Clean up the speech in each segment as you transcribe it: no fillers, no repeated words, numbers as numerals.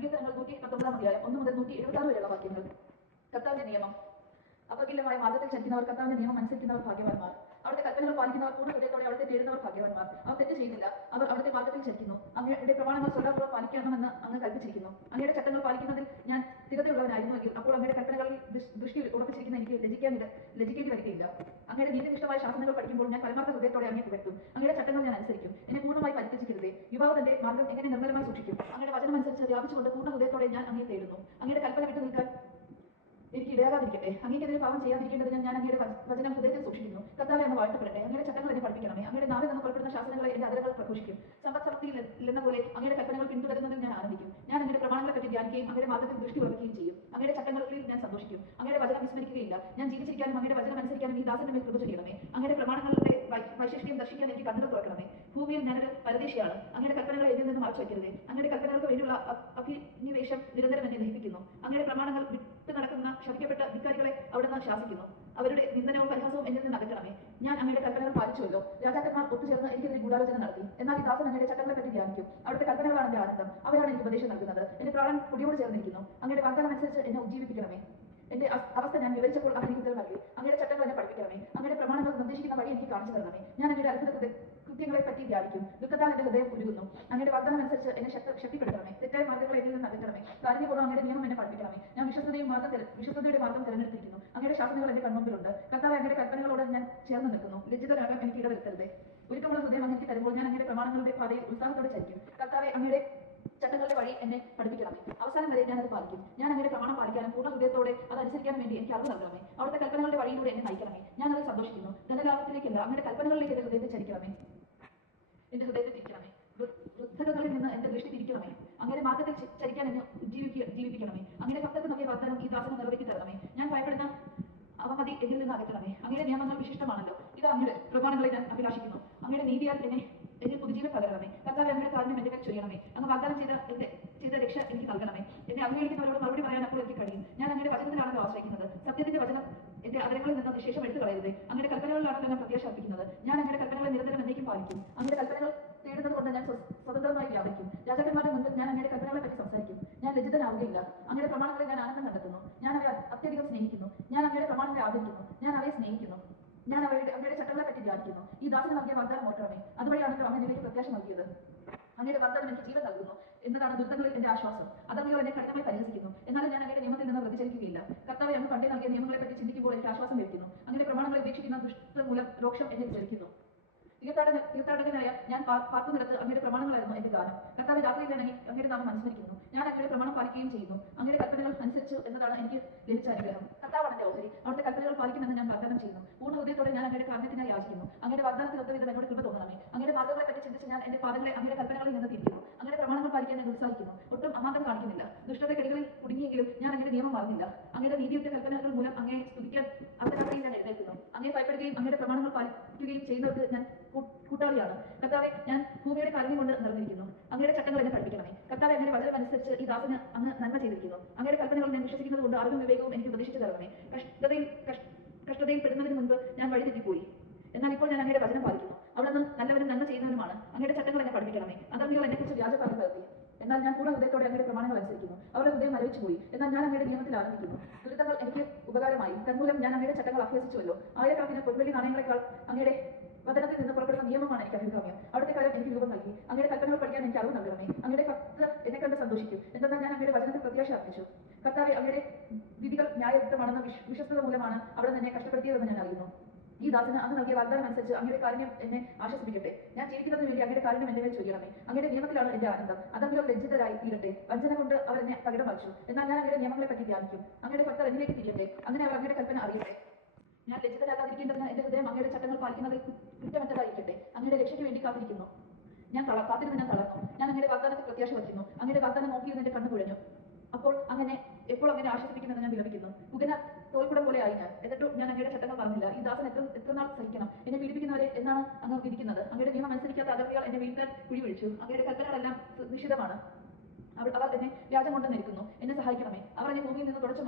സങ്കീർത്തനങ്ങൾ 119 അധ്യായം 1 മുതൽ 176 വരെയുള്ള വാക്യങ്ങൾ. കർത്താവിന്റെ നിയമം. അപകീലമായ മാർഗത്തിൽ ചലിക്കുന്നവർ, കർത്താവിന്റെ നിയമം അനുസരിക്കുന്നവർ ഭാഗ്യവാന്മാർ. അവിടുത്തെ കൽപ്പനകൾ പാലിക്കുന്നവർ, പൂർണ്ണ ഹൃദയത്തോടെ അവിടുത്തെ തേടുന്നവർ ഭാഗ്യവാന്മാർ. അവർ തെറ്റ് ചെയ്യുന്നില്ല, അവർ അവിടുത്തെ മാർഗത്തിൽ ചലിക്കുന്നു. അങ്ങയുടെ പ്രമാണങ്ങൾ ശ്രദ്ധാപൂർവ്വം പാലിക്കണമെന്ന് അങ്ങ് കൽപ്പിച്ചിരിക്കുന്നു. അങ്ങയുടെ ചട്ടങ്ങൾ പാലിക്കുന്നതിൽ ഞാൻ സ്ഥിരതയുള്ളവനായിരുന്നുവെങ്കിൽ അപ്പോൾ അങ്ങയുടെ കൽപ്പനകളിൽ ദൃഷ്ടി ഉറപ്പിച്ചിരിക്കുന്ന എനിക്ക് ലജിക്കേണ്ടി വരികയില്ല. അങ്ങയുടെ നീതിനിഷ്ഠമായ ശാസനകൾ പഠിക്കുമ്പോൾ ഞാൻ പരമാർത്ഥ ഹൃദയത്തോടെ അങ്ങേ പുകഴ്ത്തും. അങ്ങയുടെ ചട്ടങ്ങൾ ഞാൻ അനുസരിക്കും. എന്നെ പൂർണ്ണമായി പരിത്യജിക്കരുതേ. യുവാവ് തന്റെ മാർഗം എങ്ങനെ നിർമ്മലമായി സൂക്ഷിക്കും? അങ്ങയുടെ വചനം അനുസരിച്ച് വ്യാപിച്ചുകൊണ്ട് പൂർണ്ണ ഹൃദയത്തോടെ ഞാൻ അങ്ങേ തേടുന്നു. അങ്ങയുടെ കൽപ്പന വിട്ടു നിൽക്കാൻ എനിക്ക് ഇടയാകാതിരിക്കട്ടെ. അങ്ങേക്കെതിരെ പാപം ചെയ്യാതിരിക്കേണ്ടതിന് ഞാൻ അങ്ങയുടെ വചനം ഹൃദയത്തിൽ സൂക്ഷിക്കുന്നു. കർത്താവേ, അങ്ങ് വാഴ്ത്തപ്പെടട്ടെ. അങ്ങയുടെ ചട്ടങ്ങൾ എന്നെ പഠിപ്പിക്കണമേ. അങ്ങയുടെ നാവിൽ നിന്ന് പുറപ്പെടുന്ന ശാസനകളെ എന്റെ അതരങ്ങൾ പ്രഘോഷിക്കും. സമ്പത്സമൃദ്ധിയിൽ എന്ന പോലെ അങ്ങയുടെ കൽപ്പനകൾ പിന്തുടരുന്നതിൽ ഞാൻ ആനന്ദിക്കും. ഞാൻ അങ്ങയുടെ പ്രമാണങ്ങളെ പറ്റി ധ്യാനിക്കുകയും അങ്ങയുടെ മാർഗത്തിൽ ദൃഷ്ടി ഉറപ്പിക്കുകയും ചെയ്യും. അങ്ങയുടെ ചട്ടങ്ങളിൽ ഞാൻ സന്തോഷിക്കും. അങ്ങയുടെ വചനം വിസ്മരിക്കുകയില്ല. ഞാൻ ജീവിച്ചിരിക്കാനും അങ്ങയുടെ വചനം അനുസരിക്കാനും ഈ ദാസന്റെ മേൽ കൃപ ചെയ്യണമേ. അങ്ങയുടെ പ്രമാണങ്ങളുടെ വൈശിഷ്ട്യം ദർശിക്കാൻ എനിക്ക് കണ്ണുകൾ തുറക്കണമേ. ഭൂമിയിൽ ഞാനൊരു പരദേശിയാണ്. അങ്ങയുടെ കൽപ്പനകളെ എന്നിൽ നിന്ന് മറച്ചു വയ്ക്കരുതേ. അങ്ങയുടെ കൽപ്പനകൾക്ക് വേണ്ടിയുള്ള അഭിനിവേശം നിരന്തരം എന്നെ ദഹിപ്പിക്കുന്നു. അങ്ങയുടെ പ്രമാണങ്ങൾ വിട്ടു നടക്കുന്ന ശപിക്കപ്പെട്ട ധിക്കാരികളെ അവിടുന്ന് ശാസിക്കുന്നു. അവരുടെ നിന്ദനവും പരിഹാസവും എന്നിൽ നിന്ന് അകറ്റണമേ. ഞാൻ അങ്ങയുടെ കൽപ്പനകൾ പാലിച്ചുവല്ലോ. രാജാക്കന്മാർ ഒത്തുചേർന്ന് എനിക്കെതിരെ ഗൂഢാലോചന നടത്തി. എന്നാൽ ഈ ദാസൻ അങ്ങയുടെ ചട്ടങ്ങളെ പറ്റി ധ്യാനിക്കും. അവിടുത്തെ കൽപ്പനകളാണ് എന്റെ ആനന്ദം. അവരാണ് എനിക്ക് ഉപദേശം നൽകുന്നത്. എന്റെ പ്രാണൻ പൊടിയോട് ചേർന്നിരിക്കുന്നു. അങ്ങയുടെ വാഗ്ദാനം അനുസരിച്ച് എന്നെ ഉജ്ജീവിപ്പിക്കണമേ. എന്റെ അവസ്ഥ ഞാൻ വിവരിച്ചപ്പോൾ അവൻ എനിക്ക് ഉത്തരം നൽകി. അങ്ങയുടെ ചട്ടങ്ങൾ എന്നെ പഠിപ്പിക്കണമേ. അങ്ങയുടെ പ്രമാണങ്ങൾ നിർദ്ദേശിക്കുന്ന വഴി എനിക്ക് കാണിച്ചു തരണമേ. ഞാൻ അങ്ങയുടെ അത്ഭുത കൃത്യങ്ങളെ പറ്റി ധ്യാനിക്കും. ദുഃഖത്താൽ എന്റെ ഹൃദയം ഉരുകുന്നു. അങ്ങയുടെ വാഗ്ദാനം അനുസരിച്ച് എന്നെ ശക്തിപ്പെടുത്തണമേ. തെറ്റായ മാർഗ്ഗങ്ങളെ എന്നിൽ നിന്ന് അകറ്റണമേ. കാരുണ്യപൂർവ്വം അങ്ങയുടെ നിയമം എന്നെ പഠിപ്പിക്കണമേ. ഞാൻ വിശ്വസ്തയുടെ മാർഗ്ഗം തിരഞ്ഞെടുത്തിരിക്കുന്നു. അങ്ങയുടെ ശാസനകൾ എന്റെ കൺമുമ്പിലുണ്ട്. കർത്താവേ, അങ്ങയുടെ കൽപ്പനകളോട് ഞാൻ ചേർന്ന് നിൽക്കുന്നു. ലജ്ജിതരാകാൻ എനിക്ക് ഇടവരുത്തരുതേ. ഒരുക്കമുള്ള ഹൃദയം അങ്ങേക്ക് തരുമ്പോൾ ഞാൻ അങ്ങയുടെ പ്രമാണങ്ങളുടെ പാതയിൽ ഉത്സാഹത്തോടെ ചരിക്കും. കർത്താവേ, അങ്ങയുടെ ചട്ടങ്ങളുടെ വഴി എന്നെ പഠിപ്പിക്കണമേ. അവസാനം വരെ ഞാനത് പാലിക്കും. ഞാൻ അങ്ങയുടെ പ്രമാണം പാലിക്കാനും പൂർണ്ണ ഹൃദയത്തോടെ അത് അനുസരിക്കാനും വേണ്ടി എനിക്ക് അറിവ് നൽകണമേ. അവിടുത്തെ കൽപ്പനകളുടെ വഴിയിലൂടെ എന്നെ നയിക്കണമേ. ഞാൻ അതിൽ സന്തോഷിക്കുന്നു. ധനലാഭത്തിലേക്കല്ല, അങ്ങയുടെ കൽപ്പനകളിലേക്ക് എന്റെ ഹൃദയത്തെ ചരിക്കണമേ. എന്റെ ഹൃദയത്തെ തിരിക്കണമേ. വൃദ്ധകളിൽ നിന്ന് എന്റെ ദൃഷ്ടി തിരിക്കണമേ. അങ്ങയുടെ മാർഗത്തിൽ ചരിക്കാൻ എന്നെ ജീവിപ്പിക്കണമേ. അങ്ങയുടെ ഭക്തർക്ക് നൽകിയ വാഗ്ദാനം ഈ ദാസനം നിറവേറ്റി തരണമേ. ഞാൻ ഭയപ്പെടുന്ന അവമതി എന്നിൽ നിന്ന് അകറ്റണമേ. അങ്ങയുടെ നിയമങ്ങൾ വിശിഷ്ടമാണല്ലോ. ഇത് അങ്ങയുടെ പ്രമാണങ്ങളെ ഞാൻ അഭിലാഷിക്കുന്നു. അങ്ങയുടെ നീതിയാൽ എന്നിൽ പുതുജീവൻ പകരണമേ. കർത്താവേ, അങ്ങയുടെ കാരുണ്യം എന്റെ മേൽ ചൊരിയണമേ. അങ്ങ് വാഗ്ദാനം ചെയ്ത രക്ഷ എനിക്ക് നൽകണമേ. എന്നെ അവഹേളിക്കുന്നവരോട് മറുപടി പറയാൻ അപ്പോൾ എനിക്ക് കഴിയും. ഞാൻ അങ്ങയുടെ വചനത്തിലാണല്ലോ ആശ്രയിക്കുന്നത്. സത്യത്തിന്റെ വചനം എന്റെ അതരങ്ങളിൽ നിന്ന് നിശേഷം എടുത്തു കളയരുതേ. അങ്ങയുടെ കൽപ്പനകളിലാണല്ലോ ഞാൻ പ്രത്യാശ അർപ്പിക്കുന്നത്. ഞാൻ അങ്ങയുടെ കൽപ്പനകളെ നിരന്തരം എന്നേക്കും പാലിക്കും. അങ്ങയുടെ കൽപ്പനകൾ തേടുന്നത് കൊണ്ട് ഞാൻ സ്വതന്ത്രമായി വ്യാപരിക്കും. രാജാക്കന്മാരുടെ മുൻപിൽ ഞാൻ അങ്ങയുടെ കൽപ്പനകളെ പറ്റി സംസാരിക്കും. ഞാൻ ലജ്ജിതനാവുകയില്ല. അങ്ങയുടെ പ്രമാണങ്ങളെ ഞാൻ ആനന്ദം കണ്ടെത്തുന്നു. ഞാൻ അവയെ അത്യധികം സ്നേഹിക്കുന്നു. ഞാൻ അങ്ങയുടെ പ്രമാണങ്ങളെ ആദരിക്കുന്നു. ഞാൻ അവയെ സ്നേഹിക്കുന്നു. ഞാൻ അങ്ങയുടെ ചട്ടങ്ങളെ പറ്റി ധ്യാനിക്കുന്നു. ഈ ദാസന് നൽകിയ വാഗ്ദാനം ഓർക്കണമേ. അതുവഴിയാണല്ലോ അങ്ങ് എനിക്ക് പ്രത്യാശ നൽകിയത്. അങ്ങയുടെ വാഗ്ദാനം എനിക്ക് ജീവൻ നൽകുന്നു എന്നതാണ് ദുരിതങ്ങളിൽ എന്റെ ആശ്വാസം. അധർമ്മികൾ എന്നെ കഠിനമായി പരിഹസിക്കുന്നു. എന്നാലും ഞാൻ അങ്ങയുടെ നിയമത്തിൽ നിന്ന് വ്യതിചലിക്കുകയില്ല. കർത്താവേ, അങ്ങ് പണ്ടേ നൽകിയ നിയമങ്ങളെ പറ്റി ചിന്തിക്കുമ്പോൾ എനിക്ക് ആശ്വാസം ലഭിക്കുന്നു. അങ്ങയുടെ പ്രമാണങ്ങളെ ഉപേക്ഷിക്കുന്ന ദുഷ്ടമൂലം രോക്ഷം എന്നെ ചലിക്കുന്നു. തീർത്ഥാടകനായ ഞാൻ പാർക്കുന്നിടത്ത് അങ്ങയുടെ പ്രമാണങ്ങളായിരുന്നു എന്റെ ഗാനം. കർത്താവേ, രാത്രിയിൽ ഞാൻ അങ്ങയുടെ നാമം അനുസ്മരിക്കുന്നു. ഞാൻ അങ്ങയുടെ പ്രമാണം പാലിക്കുകയും ചെയ്യുന്നു. അങ്ങയുടെ കൽപ്പനകൾ അനുസരിച്ച് എന്നതാണ് എനിക്ക് ലഭിച്ച അനുഗ്രഹം. കർത്താവാണ് എന്റെ ഓഹരി. അവിടുത്തെ കൽപ്പനകൾ പാലിക്കുമെന്ന് ഞാൻ വാഗ്ദാനം ചെയ്യുന്നു. പൂർണ്ണ ഹൃദയത്തോടെ ഞാൻ അങ്ങയുടെ കാരുണ്യത്തിനായി യാചിക്കുന്നു. അങ്ങയുടെ വാഗ്ദാനത്തിൽ ഒത്തവിധം എന്നോട് കൃപ തോന്നണമേ. അങ്ങയുടെ മാർഗ്ഗങ്ങളെ പറ്റി ചിന്തിച്ച് ഞാൻ എന്റെ പാദങ്ങളെ അങ്ങയുടെ കൽപ്പനകളിൽ നിന്ന് തിരിക്കുന്നു. അങ്ങയുടെ പ്രമാണങ്ങൾ പാലിക്കാൻ ഞാൻ ഉത്സാഹിക്കുന്നു. ഒട്ടും അമാന്തം കാണിക്കുന്നില്ല. ദുഷ്ടത കെടുകളിൽ കുടുങ്ങിയെങ്കിലും ഞാൻ അങ്ങയുടെ നിയമം മറന്നില്ല. അങ്ങയുടെ നീതിയുറ്റ കൽപ്പനകൾ മൂലം അങ്ങയെ സ്തുതിക്കാൻ അർഹനായി ഞാൻ എഴുന്നേൽക്കുന്നു. അങ്ങയെ ഭയപ്പെടുകയും അങ്ങയുടെ പ്രമാണങ്ങൾ പാലിക്കുകയും ചെയ്യുന്നവർക്ക് ഞാൻ കൂട്ടാളിയാണ്. കർത്താവെ, ഞാൻ ഭൂമിയുടെ കാരുണ്യം കൊണ്ട് നിറഞ്ഞിരിക്കുന്നു. അങ്ങയുടെ ചട്ടങ്ങൾ എന്നെ പഠിപ്പിക്കണമേ. കർത്താവെ, അങ്ങയുടെ വചനം അനുസരിച്ച് ഈ ദാസന് അങ്ങ് നന്മ ചെയ്തിരിക്കുന്നു. അങ്ങയുടെ കൽപ്പനകൾ ഞാൻ വിശ്വസിക്കുന്നത് കൊണ്ട് അറിവും വിവേകവും എനിക്ക് ഉപദേശിച്ചു തരണമേ. കഷ്ടതയിൽ പെടുന്നതിന് മുൻപ് ഞാൻ വഴിതെറ്റിപ്പോയി. എന്നാൽ ഇപ്പോൾ ഞാൻ അങ്ങയുടെ വചനം പാലിക്കുന്നു. അവിടുന്ന് നല്ലവനും നന്മ ചെയ്യുന്നവനുമാണ്. അങ്ങയുടെ ചട്ടങ്ങൾ എന്നെ പഠിപ്പിക്കണമേ. അധർമ്മികൾ എന്നെക്കുറിച്ച് വ്യാജപാലം നടത്തി. എന്നാൽ ഞാൻ പൂർണ്ണ ഹൃദയത്തോടെ അങ്ങയുടെ പ്രമാണങ്ങൾ അനുസരിക്കുന്നു. അവരുടെ ഹൃദയം മരവിച്ചു പോയി. എന്നാൽ ഞാൻ അങ്ങയുടെ നിയമത്തിൽ ആനന്ദിക്കുന്നു. ദുരിതങ്ങൾ എനിക്ക് ഉപകാരമായി. തന്മൂലം ഞാൻ അങ്ങയുടെ ചട്ടങ്ങൾ അഭ്യസിച്ചുവല്ലോ. ആയിരക്കണക്കിന് പൊൻവെള്ളി നാണയങ്ങളെക്കാൾ അങ്ങയുടെ വചനത്തിൽ നിന്ന് പുറപ്പെടുന്ന നിയമമാണ് എനിക്ക് അഭികാമ്യം. അവിടുത്തെ കാര്യം എനിക്ക് രൂപം നൽകി. അങ്ങയുടെ കൽപ്പനകൾ പഠിക്കാൻ എനിക്ക് അറിവ് നൽകണമേ. അങ്ങയുടെ ഭക്തർ എന്നെ കണ്ട് സന്തോഷിക്കും. എന്തെന്നാൽ ഞാൻ അങ്ങയുടെ വചനത്തിൽ പ്രത്യാശ അർപ്പിച്ചു. കർത്താവെ, അങ്ങയുടെ വിധികൾ ന്യായയുക്തമാണെന്ന വിശ്വസ്തത മൂലമാണ് അവിടെ എന്നെ കഷ്ടപ്പെടുത്തിയതെന്ന് ഞാൻ അറിയുന്നു. ഈ ദാസന് അങ്ങ് നൽകിയ വാഗ്ദാനം അനുസരിച്ച് അങ്ങയുടെ കാരുണ്യം എന്നെ ആശ്വസിപ്പിക്കട്ടെ. ഞാൻ ജീവിക്കുന്നതിന് വേണ്ടി അങ്ങയുടെ കാരുണ്യം എന്റെ മേൽ ചൊരിയണമേ. അങ്ങയുടെ നിയമത്തിലാണ് എന്റെ ആനന്ദം. അധർമ്മികൾ ലജ്ജിതരായി തീരട്ടെ. വഞ്ചന കൊണ്ട് അവർ എന്നെ തകിടം മറിച്ചു. എന്നാൽ ഞാൻ അങ്ങയുടെ നിയമങ്ങളെ പറ്റി ധ്യാനിക്കും. അങ്ങയുടെ ഭക്തർ എന്നിലേക്ക് തിരിയട്ടെ. അങ്ങനെ അവർ അങ്ങയുടെ കൽപ്പന അറിയട്ടെ. ഞാൻ ലജ്ജിതരാകാതിരിക്കേണ്ടതിന് എന്റെ ഹൃദയം അങ്ങയുടെ ചട്ടങ്ങൾ പാലിക്കുന്നതിൽ കുറ്റമറ്റതായിരിക്കട്ടെ. അങ്ങയുടെ രക്ഷയ്ക്ക് വേണ്ടി കാത്തിരിക്കുന്നു. കാത്തിരുന്ന് ഞാൻ തളർന്നു. ഞാൻ അങ്ങയുടെ വാഗ്ദാനത്തിൽ പ്രത്യാശ വയ്ക്കുന്നു. അങ്ങയുടെ വാഗ്ദാനം നോക്കിയിരുന്ന് എന്റെ കണ്ണു കുഴഞ്ഞു. എപ്പോൾ അങ്ങനെ ആശ്വസിപ്പിക്കുമെന്ന് ഞാൻ വിലപിക്കുന്നു. പുകന തോൽക്കുടം പോലെ ആയി ഞാൻ. എന്നിട്ടും ഞാൻ അങ്ങയുടെ ചട്ടങ്ങൾ പറഞ്ഞില്ല. ഈ ദാസൻ എത്ര നാൾ സഹിക്കണം? എന്നെ പീഡിപ്പിക്കുന്നവരെ എന്നാണ് അങ്ങ് വിധിക്കുന്നത്? അങ്ങയുടെ നിയമം അനുസരിക്കാത്ത അധർമ്മികൾ എന്നെ വീഴ്ത്താൻ പിടിപിടിച്ചു. അങ്ങയുടെ കൽപ്പനകളെല്ലാം നിശ്ചിതമാണ്. അവർ എന്നെ വ്യാജം കൊണ്ട് നിൽക്കുന്നു. എന്നെ സഹായിക്കണമേ. അവർ എന്നെ ഭൂമിയിൽ നിന്ന് തുടച്ചു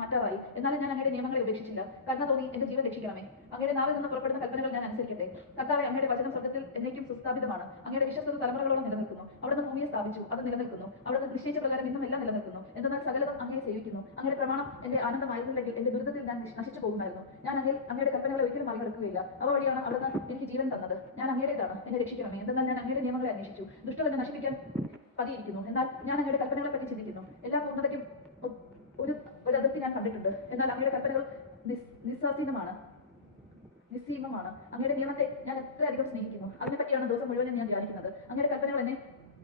മാറ്റാറായി. എന്നാലും ഞാൻ അങ്ങയുടെ നിയമങ്ങളെ ഉപേക്ഷിച്ചില്ല. കരുണ തോന്നി എന്റെ ജീവൻ രക്ഷിക്കണമേ. അങ്ങയുടെ നാവിൽ നിന്ന് പുറപ്പെടുന്ന കൽപ്പനകൾ ഞാൻ അനുസരിക്കട്ടെ. കർത്താവേ, അങ്ങയുടെ വചനം സ്വർഗ്ഗത്തിൽ എന്നേക്കും സുസ്ഥാപിതമാണ്. അങ്ങയുടെ വിശ്വസ്തത തലമുറകളോളം നിലനിൽക്കുന്നു. അവിടുന്ന് ഭൂമിയെ സ്ഥാപിച്ചു, അത് നിലനിൽക്കുന്നു. അവിടുന്ന് നിശ്ചയിച്ച പ്രകാരം ഇന്നും എല്ലാം നിലനിൽക്കുന്നു. എന്തെന്നാൽ സകലതും അങ്ങയെ സേവിക്കുന്നു. അങ്ങയുടെ പ്രമാണം എന്റെ ആനന്ദമായിരുന്നില്ലെങ്കിൽ എന്റെ ദുരിതത്തിൽ ഞാൻ നശിച്ചു പോകുമായിരുന്നു. ഞാൻ അങ്ങയുടെ കൽപ്പനകളെ ഒരിക്കലും മറികടക്കുകയില്ല. അവ വഴിയാണ് അവിടുന്ന് എനിക്ക് ജീവൻ തന്നത്. ഞാൻ അങ്ങയുടേതാണ്, എന്നെ രക്ഷിക്കണമേ. എന്തെന്നാൽ ഞാൻ അങ്ങയുടെ നിയമങ്ങളെ അന്വേഷിച്ചു. ദുഷ്ടൻ എന്നെ നശിപ്പിക്കാൻ പതിയിരിക്കുന്നു. എന്നാൽ ഞാൻ അങ്ങയുടെ കൽപ്പനകളെ പറ്റി ചിന്തിക്കുന്നു. എല്ലാ പൂർണ്ണതയ്ക്കും ഒരു അതിർത്തി ഞാൻ കണ്ടിട്ടുണ്ട്. എന്നാൽ അങ്ങയുടെ കൽപ്പനകൾ നിസ്സീമമാണ്. അങ്ങയുടെ നിയമത്തെ ഞാൻ എത്രയധികം സ്നേഹിക്കുന്നു. അതിനെപ്പറ്റിയാണ് ദിവസം മുഴുവൻ ഞാൻ ധ്യാനിക്കുന്നത്. അങ്ങയുടെ കൽപ്പനകൾ എന്നെ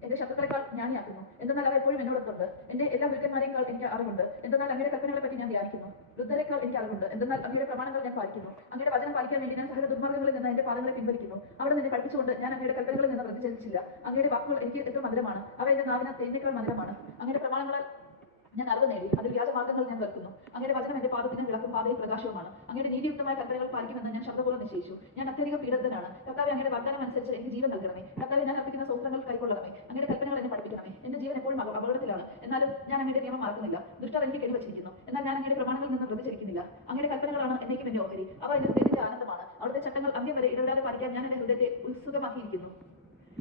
എന്റെ ശത്രുക്കളെക്കാൾ ജ്ഞാനിയാക്കുന്നു. എന്തെന്നാൽ അവ എപ്പോഴും എന്നോടൊത്തുണ്ട്. എന്റെ എല്ലാ ഗുരുക്കന്മാരെക്കാൾ എനിക്ക് അറിവുണ്ട്. എന്തെന്നാൽ അങ്ങയുടെ കൽപ്പനകളെ പറ്റി ഞാൻ ധ്യാനിക്കുന്നു. വൃദ്ധരെക്കാൾ എനിക്ക് അറിവുണ്ട്. എന്തെന്നാൽ അങ്ങയുടെ പ്രമാണങ്ങൾ ഞാൻ പാലിക്കുന്നു. അങ്ങയുടെ വചനം പാലിക്കാൻ വേണ്ടി ഞാൻ സകല ദുർമാർഗ്ഗങ്ങളിൽ നിന്ന് എന്റെ പാദങ്ങളെ പിൻവലിക്കുന്നു. അവിടെ നിന്നെ പഠിപ്പിച്ചുകൊണ്ട് ഞാൻ അങ്ങയുടെ കൽപ്പനകളിൽ നിന്ന് വ്യതിചലിച്ചില്ല. അങ്ങയുടെ വാക്കുകൾ എനിക്ക് എത്ര മധുരമാണ്. അവ എന്റെ നാവിന് തേനേക്കാൾ മധുരമാണ്. അങ്ങയുടെ പ്രമാണങ്ങളാൽ ഞാൻ അറിവ് നേടി. അതിൽ വ്യാജമാർഗ്ഗങ്ങൾ ഞാൻ വെറുക്കുന്നു. അങ്ങയുടെ വചനം എന്റെ പാദത്തിന് വിളക്കും പാതയിൽ പ്രകാശവുമാണ്. അങ്ങയുടെ നീതിയുക്തമായ കൽപ്പനകൾ പാലിക്കുമെന്ന് ഞാൻ ശബ്ദപൂർവ്വം നിശ്ചയിച്ചു. ഞാൻ അത്യധികം പീഡിതനാണ്. കർത്താവേ, അങ്ങയുടെ വാഗ്ദാനം അനുസരിച്ച് എനിക്ക് ജീവൻ നൽകണമേ. കർത്താവേ, ഞാൻ അർപ്പിക്കുന്ന സ്തോത്രങ്ങൾ കൈക്കൊള്ളണമേ. അങ്ങയുടെ കൽപ്പനകൾ എന്നെ പഠിപ്പിക്കണമേ. എന്റെ ജീവൻ എപ്പോഴും അപകടത്തിലാണ്. എന്നാലും ഞാൻ അങ്ങയുടെ നിയമം മറക്കുന്നില്ല. ദുഷ്ടർ എനിക്ക് കെടിവച്ചിരിക്കുന്നു. എന്നാൽ ഞാൻ അങ്ങയുടെ പ്രമാണങ്ങളിൽ നിന്ന് വ്യതിചലിക്കുന്നില്ല. അങ്ങയുടെ കൽപ്പനകളാണ് എന്നേക്കും എന്റെ ഓഹരി. അവ എന്റെ ഹൃദയത്തിന്റെ ആനന്ദമാണ്. അവിടുത്തെ ചട്ടങ്ങൾ അന്ത്യം വരെ ഇടപെടാതെ പാലിക്കാൻ ഞാൻ എന്റെ ഹൃദയത്തെ ഉത്സുകമാക്കിയിരിക്കുന്നു.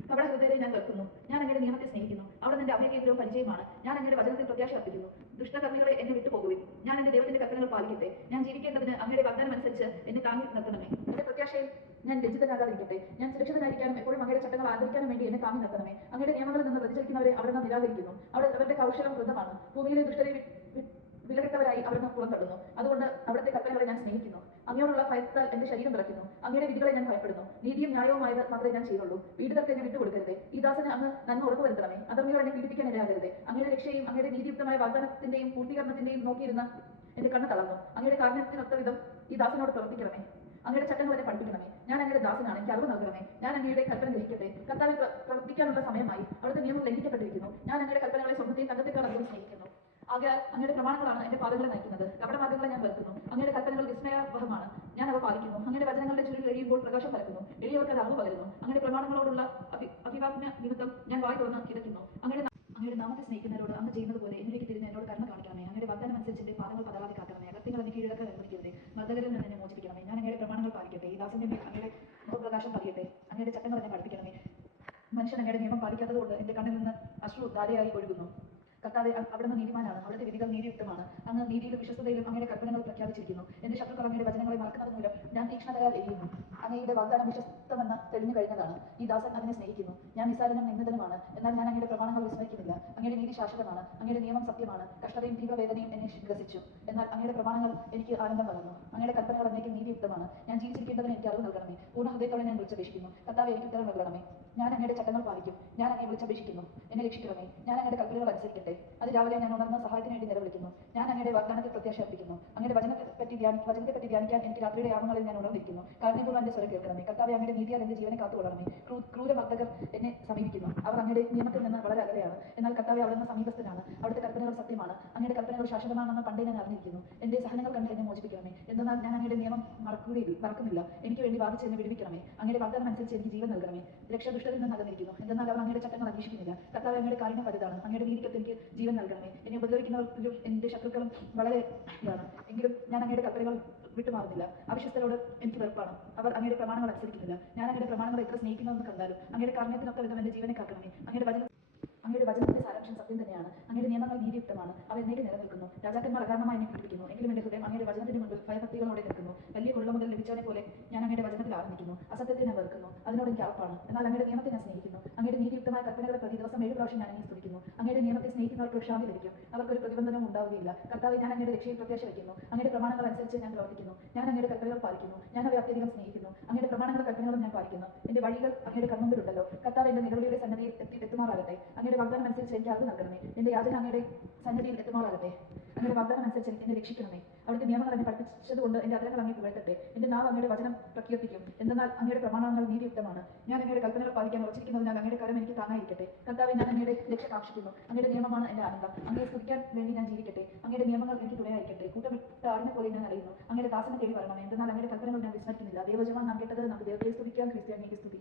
കപട ഹൃദയരെ ഞാൻ വെറുക്കുന്നു. ഞാൻ അങ്ങയുടെ നിയമത്തെ സ്നേഹിക്കുന്നു. അവിടെ നിന്റെ അഭയകേന്ദ്രവും പരിചയമാണ്. ഞാൻ അങ്ങയുടെ വചനത്തിൽ പ്രത്യാശ അർപ്പിക്കുന്നു. ദുഷ്ടകർമ്മികളെ എന്നെ വിട്ടുപോകുവിൻ. ഞാൻ എന്റെ ദൈവത്തിന്റെ കൽപ്പനകൾ പാലിക്കട്ടെ. ഞാൻ ജീവിക്കേണ്ടതിന് അങ്ങയുടെ വാഗ്ദാനം അനുസരിച്ച് എന്നെ താങ്ങി നിർത്തണമേ. എന്റെ പ്രത്യാശയിൽ ഞാൻ ലജ്ജിതനാകാതിരിക്കട്ടെ. ഞാൻ സുരക്ഷിതനായിരിക്കാനും എപ്പോഴും അങ്ങയുടെ ചട്ടങ്ങൾ ആദരിക്കാനും വേണ്ടി എന്നെ താങ്ങി നിർത്തണമേ. അങ്ങയുടെ നിയമങ്ങളിൽ നിന്ന് വ്യതിചലിക്കുന്നവരെ അവിടുന്ന് നിരാകരിക്കുന്നു. അവരുടെ കൗശലം വൃദ്ധമാണ്. ഭൂമിയിലെ ദുഷ്ടരെ വിലകെട്ടവരായി അവിടുന്ന് പുറന്തള്ളുന്നു. അതുകൊണ്ട് അവിടുത്തെ കൽപ്പനകളെ ഞാൻ സ്നേഹിക്കുന്നു. അങ്ങയോടുള്ള ഭയത്താൽ എന്റെ ശരീരം വിറയ്ക്കുന്നു. അങ്ങയുടെ വിധികളെ ഞാൻ ഭയപ്പെടുന്നു. നീതിയും ന്യായവുമായത് മാത്രമേ ഞാൻ ചെയ്യുള്ളൂ. പീഡിതർക്ക് എന്നെ വിട്ടുകൊടുക്കരുതേ. ഈ ദാസന് അങ്ങ് നന്മ ഉറപ്പുവരുത്തണമേ. അധർമ്മികൾ എന്നെ പീഡിപ്പിക്കാൻ ഇടയാകരുതേ. അങ്ങയുടെ രക്ഷയും അങ്ങയുടെ നീതിയുക്തമായ വാഗ്ദാനത്തിന്റെയും പൂർത്തീകരണത്തിന്റെയും നോക്കിയിരുന്ന എന്റെ കണ്ണ് തളർന്നു. അങ്ങയുടെ കാരുണ്യത്തിനൊത്ത വിധം ഈ ദാസനോട് പ്രവർത്തിക്കണമേ. അങ്ങയുടെ ചട്ടങ്ങൾ എന്നെ പഠിപ്പിക്കണമേ. ഞാൻ അങ്ങയുടെ ദാസനാണ്, എനിക്ക് അറിവ് നൽകണമേ. ഞാൻ അങ്ങയുടെ കൽപ്പന ഗ്രഹിക്കട്ടെ. കർത്താവിൽ പ്രവർത്തിക്കാനുള്ള സമയമായി. അവിടുത്തെ നിയമം ലംഘിക്കപ്പെട്ടിരിക്കുന്നു. ഞാൻ അങ്ങയുടെ കൽപ്പനകളെ സ്വർണ്ണത്തെയും തങ്കത്തെക്കാൾ അധികം സ്നേഹിക്കുന്നു. ആകയാൽ അങ്ങയുടെ പ്രമാണങ്ങളാണ് എന്റെ പാതകളെ നയിക്കുന്നത്. കപടമാർഗ്ഗങ്ങളെ ഞാൻ വെറുക്കുന്നു. അങ്ങയുടെ കൽപ്പനകൾ വിസ്മയാവഹമാണ്. ഞാൻ അവ പാലിക്കുന്നു. അങ്ങയുടെ വചനങ്ങളുടെ ചുരുൾ കഴിയുമ്പോൾ പ്രകാശം പരക്കുന്നു. എളിയവർക്ക് അത് അറിവ് പകരുന്നു. അങ്ങയുടെ പ്രമാണങ്ങളോടുള്ള അഭിവാജ്ഞ നിമിത്തം ഞാൻ വായി തുറന്ന് കിടക്കുന്നു. അങ്ങയുടെ നാമത്തെ സ്നേഹിക്കുന്നവരോട് അങ്ങ് ചെയ്യുന്നത് പോലെ എന്നിലേക്ക് തിരിഞ്ഞ് എന്നോട് കരുണ കാണിക്കണമേ. അങ്ങയുടെ വാഗ്ദാനം അനുസരിച്ച് എന്റെ പാദങ്ങൾ പതറാതെ കാക്കണമേ. അകത്യങ്ങൾ എന്നെ കീഴടക്കാൻ അനുവദിക്കരുതേ. മർദ്ദകരിൽ നിന്ന് എന്നെ മോചിപ്പിക്കണമേ. ഞാൻ അങ്ങയുടെ പ്രമാണങ്ങൾ പാലിക്കട്ടെ. ഈ ദാസന്റെ മേൽ അങ്ങയുടെ മുഖപ്രകാശം പതിയട്ടെ. അങ്ങയുടെ ചട്ടങ്ങൾ എന്നെ പഠിപ്പിക്കണമേ. മനുഷ്യൻ അങ്ങയുടെ നിയമം പാലിക്കാത്തത് കൊണ്ട് എന്റെ കണ്ണിൽ നിന്ന് അശ്രു ധാരയായി ഒഴുകുന്നു. കർത്താവേ, അവിടുന്ന് നീതിമാനാണ്. അവിടുത്തെ വിധികൾ നീതിയുക്തമാണ്. അങ്ങ് നീതിയിലും വിശ്വസ്തതയിലും അങ്ങയുടെ കൽപ്പനകൾ പ്രഖ്യാപിച്ചിരിക്കുന്നു. എന്റെ ശത്രുക്കൾ അങ്ങയുടെ വചനങ്ങളെ മറക്കുന്നത് മൂലം ഞാൻ തീക്ഷ്ണതയാൽ എരിയുന്നു. അങ്ങയുടെ വാഗ്ദാനം വിശ്വസ്തമെന്ന് തെളിഞ്ഞു കഴിഞ്ഞതാണ്. ഈ ദാസൻ അതിനെ സ്നേഹിക്കുന്നു. ഞാൻ നിസ്സാരനും നിന്ദിതനുമാണ്. എന്നാൽ ഞാൻ അങ്ങയുടെ പ്രമാണങ്ങൾ വിസ്മരിക്കുന്നില്ല. അങ്ങയുടെ നീതി ശാശ്വതമാണ്. അങ്ങയുടെ നിയമം സത്യമാണ്. കഷ്ടതയും തീവ്രവേദനയും എന്നെ ഗ്രസിച്ചു. എന്നാൽ അങ്ങയുടെ പ്രമാണങ്ങൾ എനിക്ക് ആനന്ദം പകർന്നു. അങ്ങയുടെ കൽപ്പനകൾ എന്നേക്കും നീതിയുക്തമാണ്. ഞാൻ ജീവിച്ചിരിക്കേണ്ടതിന് എനിക്ക് അറിവ് നൽകണമേ. പൂർണ്ണ ഹൃദയത്തോടെ ഞാൻ വിളിച്ചപേക്ഷിക്കുന്നു. കർത്താവേ, എനിക്ക് ഉത്തരം നൽകണമേ. ഞാൻ അങ്ങയുടെ ചട്ടങ്ങൾ പാലിക്കും. ഞാൻ അങ്ങയെ വിളിച്ചപേക്ഷിക്കുന്നു. എന്നെ രക്ഷിക്കണമേ. ഞാൻ അങ്ങയുടെ കൽപ്പനകൾ അനുസരിക്കട്ടെ. അത് രാവിലെ ഞാൻ ഉണർന്ന് സഹായത്തിന് വേണ്ടി നിലവിളിക്കുന്നു. ഞാൻ അങ്ങയുടെ വാഗ്ദാനത്തിൽ പ്രത്യാശ അർപ്പിക്കുന്നു. അങ്ങയുടെ വചനത്തെപ്പറ്റി ധ്യാനിക്കാൻ എനിക്ക് രാത്രിയുടെ യാമങ്ങളിൽ ഞാൻ ഉണർന്നിരിക്കുന്നു. കാരുണ്യപൂർവ്വം എന്റെ സ്വരം കേൾക്കണമേ. കർത്താവേ, അങ്ങയുടെ നീതിയാൽ എന്റെ ജീവനെ കാത്തുകൊള്ളണമേ. ക്രൂരമർദ്ദകർ എന്നെ സമീപിക്കുന്നു. അവർ അങ്ങയുടെ നിയമത്തിൽ നിന്ന് വളരെ അകലെയാണ്. എന്നാൽ കർത്താവേ, അവിടുന്ന് സമീപസ്ഥനാണ്. അവിടുത്തെ കൽപ്പനകൾ സത്യമാണ്. അങ്ങയുടെ കൽപ്പനകൾ ശാശ്വതമാണെന്ന് പണ്ടേ ഞാൻ അറിഞ്ഞിരിക്കുന്നു. എന്റെ സഹനങ്ങൾ കണ്ട് എന്നെ മോചിപ്പിക്കണമേ. എന്നാൽ ഞാൻ അങ്ങയുടെ നിയമം മറക്കുന്നില്ല. എനിക്ക് വേണ്ടി വാദിച്ച് എന്നെ വിടുവിക്കണമേ. അങ്ങയുടെ വാഗ്ദാനം അനുസരിച്ച് എനിക്ക് ജീവൻ നൽകണമേ. രക്ഷ ദുഷ്ടരിൽ നിന്ന് അകന്നിരിക്കുന്നു. എന്നാൽ അവർ അങ്ങയുടെ ചട്ടങ്ങൾ അന്വേഷിക്കുന്നില്ല. കർത്താവേ, അങ്ങയുടെ കാരുണ്യം വലുതാണ്. അങ്ങയുടെ നീതിക്കൊത്ത് എനിക്ക് ജീവൻ നൽകണമേ. എന്നെ ഉപദ്രവിക്കുന്നവർക്കും എന്റെ ശത്രുക്കളും വളരെ ഇതാണ്. എങ്കിലും ഞാൻ അങ്ങയുടെ കൽപ്പനകൾ വിട്ടുമാറുന്നില്ല. അവിശ്വസ്തരോട് എനിക്ക് വെറുപ്പാണ്. അവർ അങ്ങയുടെ പ്രമാണങ്ങൾ അനുസരിക്കുന്നില്ല. ഞാൻ അങ്ങയുടെ പ്രമാണങ്ങൾ എത്ര സ്നേഹിക്കുന്നുവെന്ന് കണ്ടാലും അങ്ങയുടെ കാരുണ്യത്തിനൊത്ത വിധം എന്റെ ജീവനെ കാക്കണമേ. അങ്ങയുടെ വചനത്തിന്റെ സാരാംശം സത്യം തന്നെയാണ്. അങ്ങയുടെ നിയമങ്ങൾ നീതിയുക്തമാണ്. അവ എന്നേക്ക് നിലനിൽക്കുന്നു. രാജാക്കന്മാർ അകാരണമായി എന്നെ പീഡിപ്പിക്കുന്നു. എങ്കിലും എന്റെ ഹൃദയം അങ്ങയുടെ വചനത്തിന് മുൻപിൽ ഭയഭക്തികളോടെ നിൽക്കുന്നു. വലിയ കൊള്ള മുതൽ ലഭിച്ചവനെ പോലെ ഞാൻ അങ്ങയുടെ വചനത്തിൽ ആനന്ദിക്കുന്നു. അസത്യത്തെ ഞാൻ വെറുക്കുന്നു. അതിനോട് എനിക്ക് അറപ്പാണ്. എന്നാൽ അങ്ങയുടെ നിയമത്തെ ഞാൻ സ്നേഹിക്കുന്നു. അങ്ങയുടെ നീതിയുക്തമായ കൽപ്പനകളെ പ്രതി ദിവസം 7 പ്രാവശ്യം ഞാൻ അങ്ങേ സ്തുതിക്കുന്നു. അങ്ങയുടെ നിയമത്തെ സ്നേഹിക്കുന്നവർക്ക് ശാന്തി ലഭിക്കും. അവർക്കൊരു പ്രതിബന്ധനവും ഉണ്ടാവുകയില്ല. കർത്താവേ, ഞാൻ അങ്ങയുടെ രക്ഷയിൽ പ്രത്യാശ വയ്ക്കുന്നു. അങ്ങയുടെ പ്രമാണങ്ങൾ അനുസരിച്ച് ഞാൻ പ്രവർത്തിക്കുന്നു. ഞാൻ അങ്ങയുടെ കൽപ്പനകൾ പാലിക്കുന്നു. ഞാൻ അവയെ അത്യധികം സ്നേഹിക്കുന്നു. അങ്ങയുടെ പ്രമാണങ്ങളും കൽപ്പനകളും ഞാൻ പാലിക്കുന്നു. എന്റെ വഴികൾ അങ്ങയുടെ കൺമുമ്പിലുണ്ടല്ലോ. കർത്താവേ, എന്റെ നിലവിളിയുടെ സന്നദ്ധിയിൽ എത്തുമാറാകട്ടെ. അങ്ങയുടെ വാഗ്ദാനം അനുസരിച്ച് എനിക്ക് അറിവ് നൽകണമേ. എന്റെ യാചന അങ്ങയുടെ സന്നിധിയിൽ എത്തുമാറാകട്ടെ. അങ്ങയുടെ വാഗ്ദാനം അനുസരിച്ച് എന്നെ രക്ഷിക്കണമേ. അവിടുത്തെ നിയമങ്ങൾ എന്നെ പഠിപ്പിച്ചതുകൊണ്ട് എന്റെ അധരങ്ങൾ അങ്ങേ പുകഴ്ത്തട്ടെ. എന്റെ നാവ് അങ്ങയുടെ വചനം പ്രകീർത്തിക്കും. എന്തെന്നാൽ അങ്ങയുടെ പ്രമാണങ്ങൾ നീതിയുക്തമാണ്. ഞാൻ അങ്ങയുടെ കൽപ്പനകൾ പാലിക്കാൻ ഉറച്ചിരിക്കുന്നതിനാൽ അങ്ങയുടെ കരം എനിക്ക് താങ്ങായിരിക്കട്ടെ. കർത്താവേ, ഞാൻ അങ്ങയുടെ രക്ഷ കാക്ഷിക്കുന്നു. അങ്ങയുടെ നിയമമാണ് എന്റെ ആനന്ദം. അങ്ങയെ സ്തുതിക്കാൻ വേണ്ടി ഞാൻ ജീവിക്കട്ടെ. അങ്ങയുടെ നിയമങ്ങൾ എനിക്ക് തുണയായിരിക്കട്ടെ. കൂട്ടമിട്ട ആടിനെ പോലെ ഞാൻ അറിയുന്നു. അങ്ങയുടെ ദാസനെ തേടി വരണമേ. എന്തെന്നാൽ അങ്ങയുടെ കൽപ്പനകൾ ഞാൻ വിസ്മരിക്കുന്നില്ല. ദൈവജനം നാം കേട്ടത് നമുക്ക് ദൈവത്തെ സ്തുതിക്കാൻ. ക്രിസ്ത്യാനിക്ക് സ്തുതി.